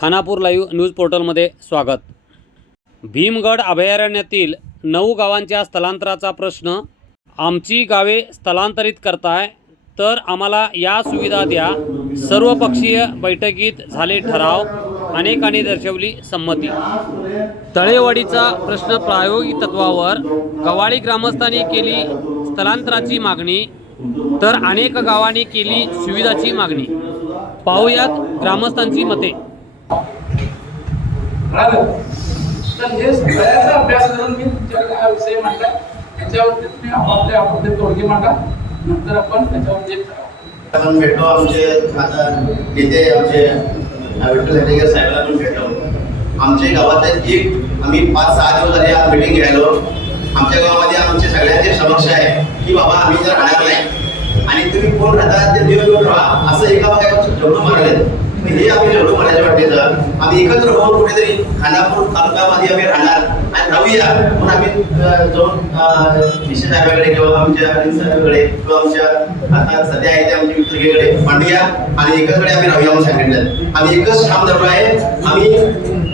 Khanapur live news पोर्टलमध्ये स्वागत. भीमगड अभयारण्यातील नऊ गावांच्या स्थलांतराचा प्रश्न आमची गावे स्थलांतरित करताय तर आम्हाला या सुविधा द्या सर्वपक्षीय बैठकीत झाले ठराव अनेकांनी दर्शवली संमती. तळेवाडीचा प्रश्न प्रायोगिक तत्वावर गवाळी ग्रामस्थांनी केली स्थलांतराची मागणी तर अनेक गावांनी केली सुविधाची मागणी. पाहुयात ग्रामस्थांची मते. तर हे सगळ्याचा अभ्यास करून मी तुमच्याकडे हा विषय मांडला त्याच्यावरती तुम्ही आपापले आपापले तोडगे मांडा नंतर आपण त्याच्यावरती आपण आमचे आता नेते आमचे विठ्ठल हेडेकर साहेबांना पण भेटलो आमच्या गावात एक आम्ही पाच सहा दिवस झाले आज मिटिंग घ्यायलो. आमच्या गावामध्ये आमचे सगळ्यांचे समक्ष आहे की बाबा आम्ही जर राहणार नाही आणि तुम्ही कोण राहता ते देव घेऊन राहा असं एका बाबा जेवढं मारले म्हणजे हे आम्ही जेवढं म्हणायचे वाटते आम्ही एकत्र होऊन कुठेतरी खानापूर तालुक्यामध्ये आम्ही राहणार आणि राहूया. म्हणून आम्ही जाऊन निश्चित साहेबाकडे किंवा आमच्या अनिल साहेबाकडे किंवा आमच्या आता सध्या आहे त्या आमच्या विठ्ठलकडे मांडूया आणि एकचकडे आम्ही राहूया म्हणून सांगितलं. आम्ही एकच ठाम धरलो आहे. आम्ही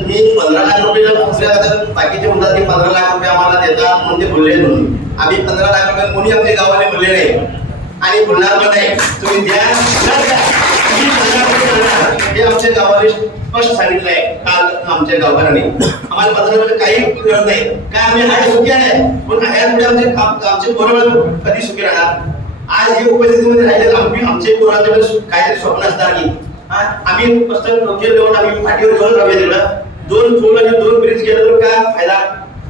मी पंधरा लाख रुपये जर दुसऱ्या बाकीचे म्हणतात की पंधरा लाख रुपये आम्हाला देतात म्हणून ते बोलले म्हणून आम्ही पंधरा लाख रुपये कोणी आमच्या गावाने बोलले नाही. आणि बोलणार पण नाही. तुम्ही द्या हे आमच्या गावाने स्पष्ट सांगितलंय काल आमच्या गावकऱ्यांनी. आम्हाला पंधरा काही कळत नाही. काय आम्ही हाय सुखी आहे? पण ह्या पुढे आमचे आमचे पोरं कधी सुखी राहणार? आज हे उपस्थितीमध्ये राहिले तर आम्ही आमचे पोरांचे काहीतरी स्वप्न असणार की आम्ही फक्त डोक्यावर घेऊन आम्ही पाठीवर घेऊन राहूया तिकडं. दोन पूल आणि दोन ब्रिज केलं तर काय फायदा?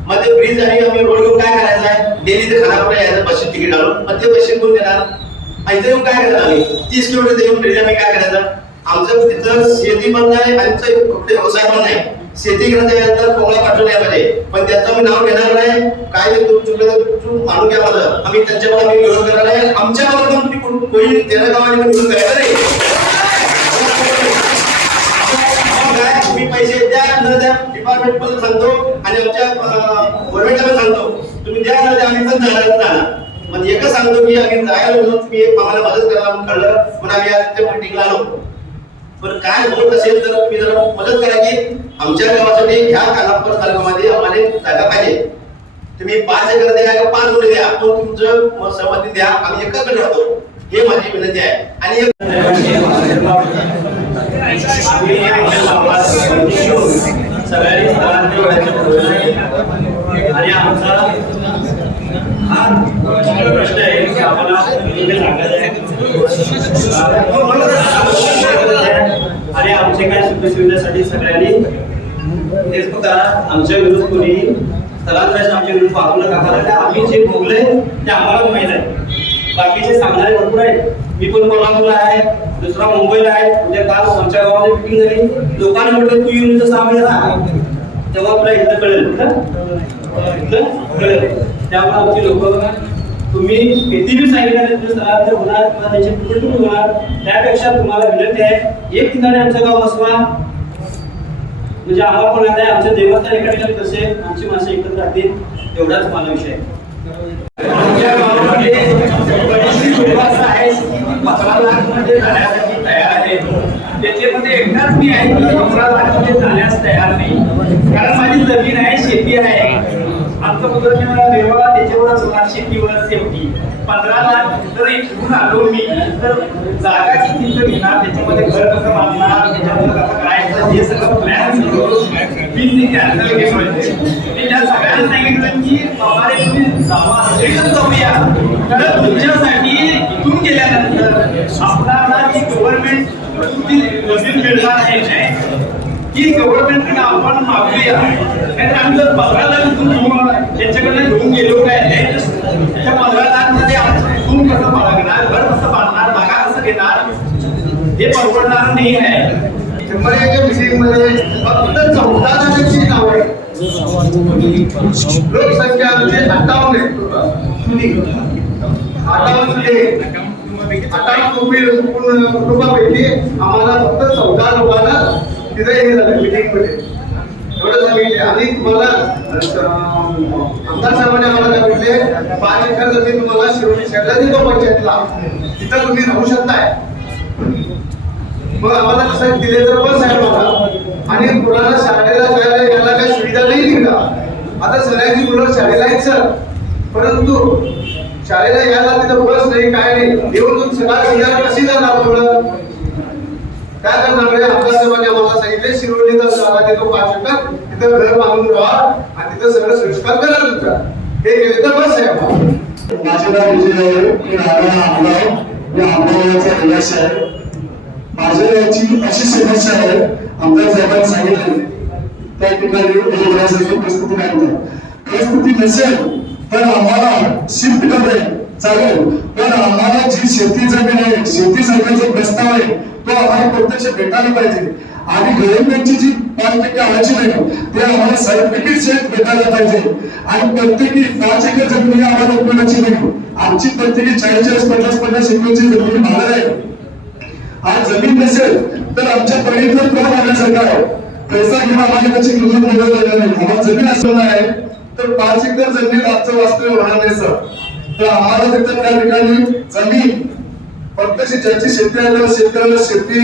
मग ते ब्रिज आणि आम्ही रोड घेऊन काय करायचं आहे? डेली ते खानापुरा यायचं बसचे तिकीट आणून मग ते पैसे कोण देणार? आणि इथे येऊन काय करणार आम्ही? तीस किलोमीटर येऊन ब्रिज आम्ही काय करायचं? आमचं तिथं शेती पण नाही आणि आमचं फक्त व्यवसाय पण नाही. शेती करायचं तर कोंबडा पाठवून यायला पाहिजे. पण त्याचं मी नाव घेणार नाही. काय ते चूक चुकलं तर चूक घ्या माझं आम्ही त्यांच्यावर आम्ही विरोध करणार आहे. आमच्या गावातून तुम्ही कोण- कोणी तेरा गावाने पण विरोध करायचा नाही. काय? तुम्ही पैसे द्या न द्या. डिपार्टमेंट पण सांगतो आणि आमच्या गव्हर्नमेंटला पण सांगतो. तुम्ही द्या न द्या आम्ही पण जाणार जाणार. म्हणजे एकच सांगतो की आम्ही जायला म्हणून तुम्ही एक आम्हाला मदत करायला कळलं. म्हणून आम्ही आज त्या मिटिंगला आलो. पण काय होत असेल तर मी जरा मदत करायची. आमच्या गावासाठी ह्या कालापूर तालुक्यामध्ये आम्हाला जागा पाहिजे. तुम्ही पाच एकर द्या का पाच गुणे द्या. पण तुमचं मत सहमती द्या. आम्ही एकत्र राहतो. हे माझी विनंती आहे. आणि आणि आमचा हा मुख्य प्रश्न आहे की आम्हाला इथे जागा द्या. आणि आमचे काय सगळ्यांनी तेच करा. आमच्या विरुद्ध कोणी स्थलांतराच्या आमच्या विरुद्ध वागू नका. कारण आम्ही जे भोगले ते आम्हाला माहीत आहे. बाकीचे सांगणारे भरपूर आहेत. मी पण कोल्हापूरला आहे दुसरा मुंबईला आहे. उद्या काल आमच्या गावामध्ये मिटिंग झाली. लोकांना म्हटलं तू येऊन जसं आम्ही राहा. तेव्हा तुला इथं कळेल. इथलं कळेल. त्यामुळे आमची लोक तुम्ही किती बी सांगितलं तुम्ही स्थलांतर होणार किंवा त्याची कुठे होणार त्यापेक्षा तुम्हाला विनंती आहे एक ठिकाणी आमचं गाव बसवा. म्हणजे आम्हाला पण आता आमच्या देवस्थान एका ठिकाणी कसे आमची माणसं एकत्र राहतील? एवढाच मला विषय आहे. त्याच्यामध्ये एकटाच मी आहे. की पंधरा लाखमध्ये जाण्यास तयार नाही. कारण माझी जमीन आहे शेती आहे. आमचं उदरनिर्वाह निर्वाह त्याच्यावरच होणार शेतीवरच शेवटी. पंधरा लाख जर इथून आलो मी तर जागा किती तर घेणार त्याच्यामध्ये घर कसं बांधणार त्याच्यामध्ये कसं करायचं हे सगळं प्लॅन मी ते कॅन्सल केलं मी त्या सगळ्यांना सांगितलं की बाबा तुम्ही जावा असेलच जाऊया. कारण तुमच्यासाठी इथून गेल्यानंतर आपल्याला जी गव्हर्नमेंट जी मिळणार आहे नाही, ती गव्हर्नमेंटकडे आपण मागूया नाहीतर आम्ही जर पंधरा लाख त्यांच्याकडनं घेऊन गेलो काय? त्या पंधरा लाखमध्ये कसं बाळगणार घर कसं बांधणार? जागा कसं घेणार? हे परवडणार नाही आहे. शंभराच्या मिटिंगमध्ये फक्त चौदा जणांची नाव म्हणजे आहे लोकसंख्या आमची अठ्ठावन्न आहे. अठ्ठावन्न अठ्ठावन्न कुटुंबापैकी आम्हाला फक्त चौदा लोकांना तिथे हे झालं मिटिंग एवढं सांगितले आणि तुम्हाला अं, आमदार साहेबांनी आम्हाला काय म्हटले पाच एकर जमीन तुम्हाला शिरोली शहराला देतो पंचायतला. तिथं तुम्ही राहू शकताय. मग आम्हाला कसं दिले तर बस आहे मला आणि मुलांना शाळेला जायला यायला काही सुविधा नाही दिला आता सगळ्यांची मुलं शाळेला आहेत सर. परंतु शाळेला यायला तिथं बस नाही काय नाही. येऊन सगळा सिंगार कशी जाणार मुलं? काय करणार म्हणजे आपल्या समाजाने आम्हाला सांगितले शिरोलीचा जागा देतो पाच एकर तिथं घर बांधून राहा आणि तिथं सगळं संस्कार करा तुमचा. हे केले तर बस आहे आम्हाला. माझे विजय आहे आहे. माझ्या याची अशी समस्या आहे आमदार साहेबांनी सांगितले. त्या ठिकाणी उद्योगासाठी नाही परिस्थिती नसेल तर आम्हाला शिफ्ट करणे चालेल. पण आम्हाला जी शेती जमीन आहे शेतीसाठी जो प्रस्ताव आहे तो आम्हाला प्रत्यक्ष भेटायला पाहिजे. आणि गव्हर्नमेंटची जी पाच टक्के आळाची नाही ते आम्हाला सर्टिफिकेट शेत भेटायला पाहिजे. आणि प्रत्येकी पाच एकर जमीन आम्हाला उपयोगाची नाही. आमची प्रत्येकी चाळीस चाळीस पन्नास पन्नास एकरची जमीन भाडं आहे. आज जमीन नसेल तर आमच्या परिणाम कोण आल्यासारखं आहे. पैसा घेऊन आम्हाला त्याची किंमत मिळवता येणार नाही? आम्हाला जमीन असलं आहे तर पाच एकर जमीन आमचं वास्तव्य होणार नाही सर. तर आम्हाला तिथं त्या ठिकाणी जमीन प्रत्यक्ष ज्याची शेती आहे त्याला शेतकऱ्याला शेती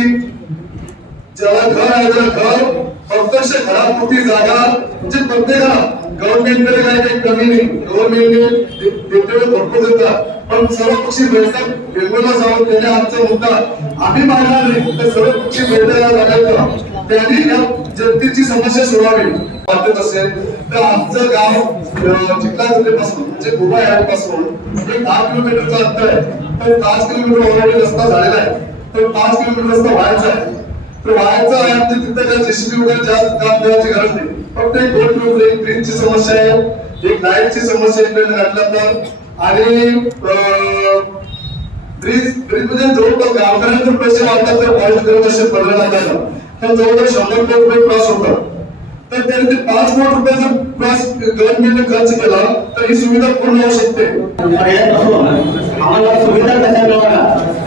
ज्याला घर आहे त्याला घर प्रत्यक्ष घरापुरती जागा म्हणजे प्रत्येकाला गव्हर्नमेंटकडे काय काही कमी नाही. गव्हर्नमेंटने देते भरपूर देतात. पण सर्व पक्षी मिळतात. वेगवेगळं जाऊन त्याने आमचा मुद्दा आम्ही मागणार नाही. तर सर्व पक्षी मिळताना लागायचं त्यांनी या जनतेची समस्या सोडावी वाटत असेल तर आमचं गाव अं, चिखलाजरीपासून म्हणजे गोवा यापासून एक दहा किलोमीटरचं अंतर आहे. तर पाच किलोमीटर ऑलरेडी रस्ता झालेला आहे. तर पाच किलोमीटर रस्ता व्हायचा आहे. तर व्हायचा आहे आणि तिथं काय जेसीबी वगैरे जास्त काम द्यायची गरज नाही. फक्त एक दोन किलोमीटर एक ब्रिजची समस्या आहे एक लाईटची समस्या इकडे घातल्या तर. आणि ब्रिज ब्रिज म्हणजे जवळपास गावकऱ्यांचे जर पैसे वाटतात तर पॉईंट करत पंधरा लाखाला तर जवळपास शंभर कोटी रुपये क्रॉस होतात तर त्यांनी ते पाच कोटी रुपयाचा क्रॉस गव्हर्नमेंटने खर्च केला तर ही सुविधा पूर्ण होऊ शकते. आम्हाला सुविधा कशा मिळाव्या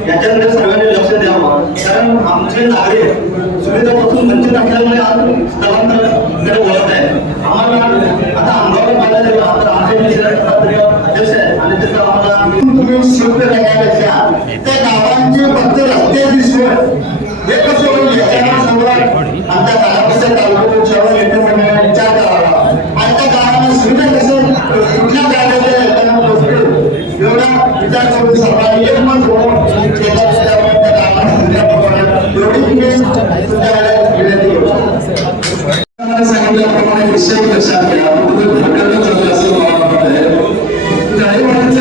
याच्याकडे सर्वांनी लक्ष द्यावं. कारण आमचे नागरिक सुविधापासून वंचित असल्यामुळे आज स्थलांतराकडे वळत आहे. आम्हाला आता आंबावली पाहिजे तर आमचे अध्यक्ष आहे आणि त्याचं आम्हाला तुम्ही शुद्ध करण्यापेक्षा त्या गावांचे फक्त रस्त्याची सोय हे कसं होईल याच्यावर समोर आमच्या गावापेक्षा तालुक्याच्या येथे मंडळाने विचार करावा आणि त्या गावांना सुविधा कसं कुठल्या जागेच्या येताना पोहोचतील एवढा विचार करून सर्वांनी एक मत होऊन केला असल्यामुळे त्या गावांना सुविधा पुरवण्यात एवढी तुम्ही एक सांगितल्याप्रमाणे विषय लक्षात घ्या कुठे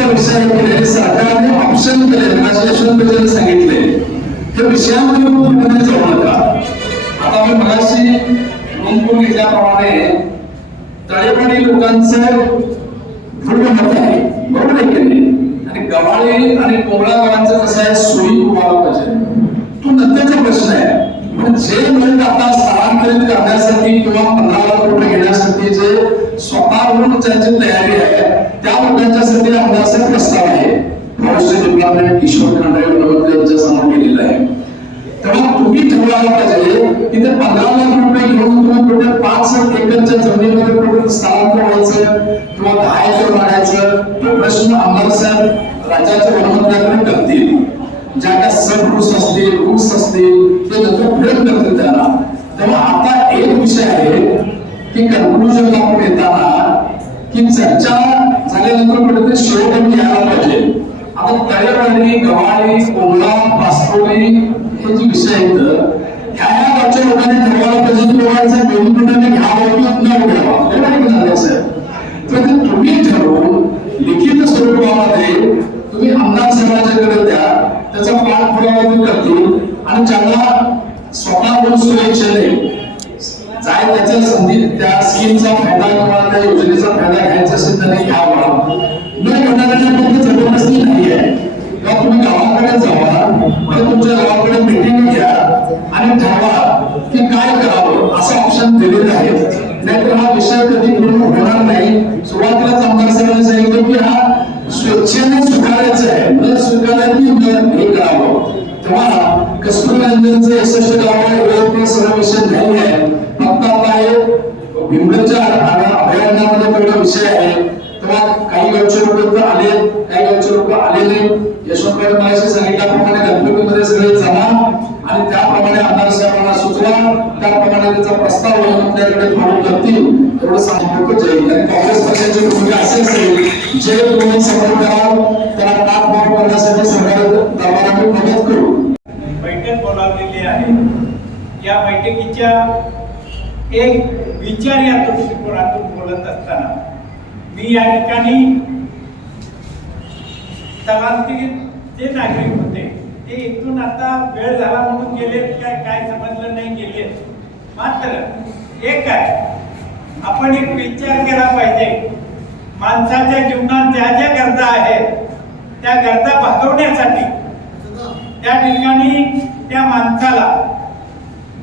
विषय केले सरकारने ऑप्शन केले राजलेशन सांगितले हे विषयामध्ये पूर्णपणे जाऊ नका आता मी मगाशी नोंद घेतल्याप्रमाणे जाळीवाडी लोकांचं दृढ मत आहे बरोबर आहे की नाही आणि गव्हाळे आणि कोंबळा कसं आहे सोयी व्हायला पाहिजे. तो नंतरचा प्रश्न आहे. पण जे लोक आता स्थलांतरित करण्यासाठी किंवा पंधरा लाख रुपये घेण्यासाठी जे स्वतःहून ज्यांची तयारी आहे त्या लोकांच्यासाठी आमदारचा प्रस्ताव आहे. महाराष्ट्र डिपार्टमेंट किशोर खंडाळे वनमंत्री यांच्या समोर केलेला आहे. तेव्हा तुम्ही ठरवायला पाहिजे की ते पंधरा लाख रुपये घेऊन तुम्ही कुठे पाच एकरच्या जमिनीमध्ये कुठे स्थलांतर व्हायचं किंवा दहा एकर वाढायचं तो प्रश्न आमदार साहेब राज्याच्या वनमंत्र्यांकडे करतील ज्या काय सब ऊस असतील ऊस असतील ते नंतर प्रयत्न करताना. तेव्हा आता एक विषय आहे की कन्क्लुजन आपण येताना की चर्चा झाल्यानंतर कुठेतरी शेवटून यायला पाहिजे. आता तळेवाडी गव्हाळी कोल्हा पासपोली हे जे विषय आहेत ह्या ह्या गावच्या लोकांनी ठरवायला पाहिजे की लोकांचा बेनिफिटाने घ्यावा किंवा न घ्यावा. बरोबर आहे की नाही तर ते तुम्ही ठरवून लिखित स्वरूपामध्ये तुम्ही आमदार समाजाकडे द्या त्याचा पाठपुरावा ते करतील. आणि ज्यांना स्वतःहून शुभेच्छेने जाय त्याच्या संधी त्या स्कीमचा फायदा किंवा त्या योजनेचा फायदा घ्यायचा असेल त्याने घ्यावा न घेणाऱ्यांना फक्त जबरदस्ती नाही आहे. किंवा तुम्ही गावाकडे जावा किंवा तुमच्या गावाकडे मिटिंग घ्या आणि ठरवा की काय करावं असं ऑप्शन दिलेलं आहे. नाहीतर हा विषय कधी पूर्ण होणार नाही. सुरुवातीलाच आमदार साहेबांनी सांगितलं की हा स्वच्छेने स्वीकारायचा आहे. न स्वीकारायची हे करावं. तेव्हा कस्तुरी रंजनचं यशस्वी गाव आहे वेळ सर्व आहे. फक्त आता हे भीमगडच्या अभयारण्यामध्ये पहिला विषय आहे. तेव्हा काही गावचे लोक तर आले काही गावचे लोक आले नाही. यशवंतराव मगाशी सांगितल्याप्रमाणे गणपतीमध्ये सगळे जमा आणि त्याप्रमाणे आमदार साहेबांना सुचवा त्याप्रमाणे त्याचा प्रस्ताव आपल्याकडे मागून लागतील एवढं सांगू जय आणि काँग्रेस पक्षाची भूमिका असेल जे तुम्ही सपोर्ट करावं त्याला पाठ करण्यासाठी सरकार दरबाराने मदत करू बैठक बोलावलेली आहे या एक विचार या दृष्टिकोनातून बोलत असताना मी या ठिकाणी स्थलांतरित जे नागरिक होते ते इथून आता वेळ झाला म्हणून गेलेत काय काय समजलं नाही गेलेत. मात्र एक आहे आपण एक विचार केला पाहिजे. माणसाच्या जीवनात ज्या ज्या गरजा आहेत त्या गरजा भागवण्यासाठी. त्या ठिकाणी त्या माणसाला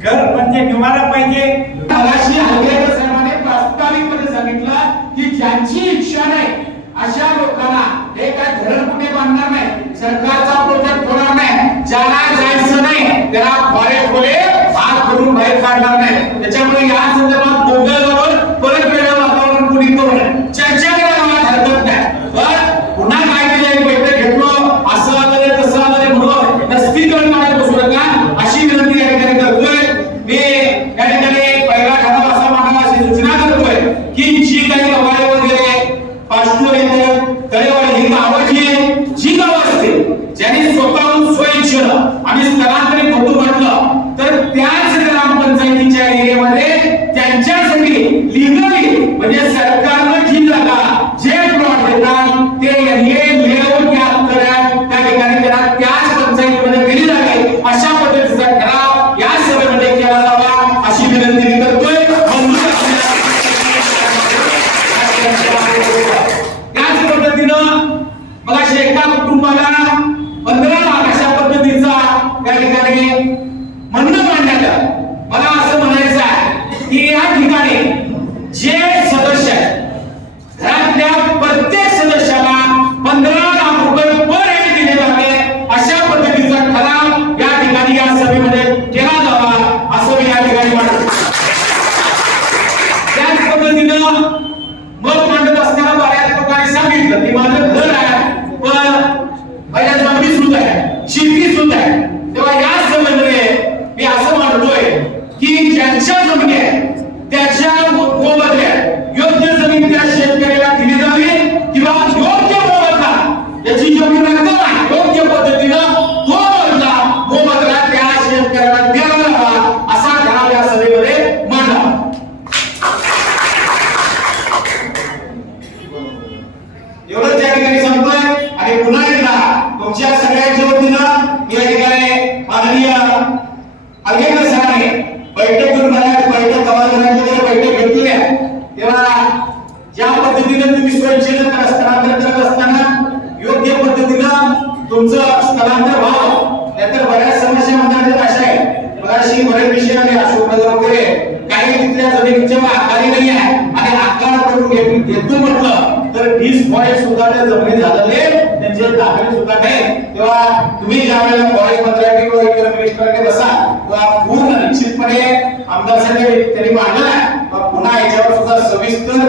घर म्हणजे निवारा पाहिजे. मगाशी आंबेडकर प्रास्ताविकमध्ये सांगितलं की ज्यांची इच्छा नाही अशा लोकांना हे काय धरण कुठे बांधणार नाही? सरकारचा प्रोजेक्ट होणार नाही. ज्याला जायचं नाही त्याला खोरे खोले आत करून बाहेर काढणार नाही. त्याच्यामुळे या संदर्भात मोगलजवळ परत वेगळं वातावरण कुणी करू नये चर्चा करायला मला हरकत नाही पण पुन्हा काय केलं एक बैठक घेतलो असं आलं तसं आलं म्हणून नस्तीकरण मारत बसू नका अशी विनंती या ठिकाणी करतोय मी या ठिकाणी पहिला ठराव असा मांडावा अशी सूचना करतोय की जी काही गावाला वगैरे पाचटूर येतं तळेवाडी ही गावं जी जी गावं असतील ज्यांनी स्वतःहून स्वइच्छेनं आणि स्थलांतरित होतो म्हटलं तर त्याच ग्रामपंचायतीच्या एरियामध्ये त्यांच्यासाठी लिगली म्हणजे सरकारनं जी जागा जे प्लॉट देतात ते हे लेआउट या करा त्या ठिकाणी त्याला त्याच पंचायतीमध्ये दिली जावे अशा पद्धतीचा ठराव या सभेमध्ये केला जावा अशी विनंती मी करतोय. त्याच पद्धतीनं मग एका कुटुंबाला पंधरा लाख अशा पद्धतीचा त्या ठिकाणी म्हणणं मांडण्यात आलं. मला असं म्हणायचं आहे की या ठिकाणी जे सदस्य आहेत घरातल्या प्रत्येक सदस्याला पंधरा लाख रुपये पर हेड दिले जावे अशा पद्धतीचा ठराव या ठिकाणी या सभेमध्ये केला जावा असं मी या ठिकाणी मांडतो त्याच पद्धतीनं मत मांडत असताना बऱ्याच लोकांनी सांगितलं की माझं घर आहे पण माझ्या जमिनी सुद्धा आहे शेती सुद्धा आहे तेव्हा या सभेमध्ये मी असं मांडतोय की ज्यांच्या जमिनी आहे त्याच्या मोबदल्यात योग्य जमीन त्या शेतकऱ्याला दिली जावी किंवा योग्य मोबदला याची जमीन रक्कम आहे योग्य पद्धतीनं तो मोबदला मोबदला त्या शेतकऱ्याला द्यावा लावा असा ठराव या सभेमध्ये मांडला एवढंच या ठिकाणी सांगतोय आणि पुन्हा एकदा तुमच्या सगळ्यांच्या वतीनं या ठिकाणी माननीय अरविंद सरांनी बैठक घेऊन मला बैठक गव्हाणमध्ये बैठक घेतली आहे तेव्हा ज्या पद्धतीने तुम्ही स्वच्छेनं त्याला स्थलांतर करत असताना योग्य पद्धतीनं तुमचं स्थलांतर व्हावं नाहीतर बऱ्याच समस्या म्हणतात अशा आहेत मगाशी बरेच विषय आले वगैरे काही तिथल्या जमिनीच्या आकारी नाही आहे आणि आकार करून घेतो म्हटलं तर वीस पॉईंट सुद्धा त्या जमिनी झालेले त्यांचे दाखले सुद्धा नाही तेव्हा तुम्ही ज्या वेळेला फॉरेस्ट मंत्र्यांनी किंवा इतर मिनिस्टरने बसा तेव्हा पूर्ण निश्चितपणे आमदार साहेब त्यांनी मांडलं आहे. पुन्हा याच्यावर सुद्धा सविस्तर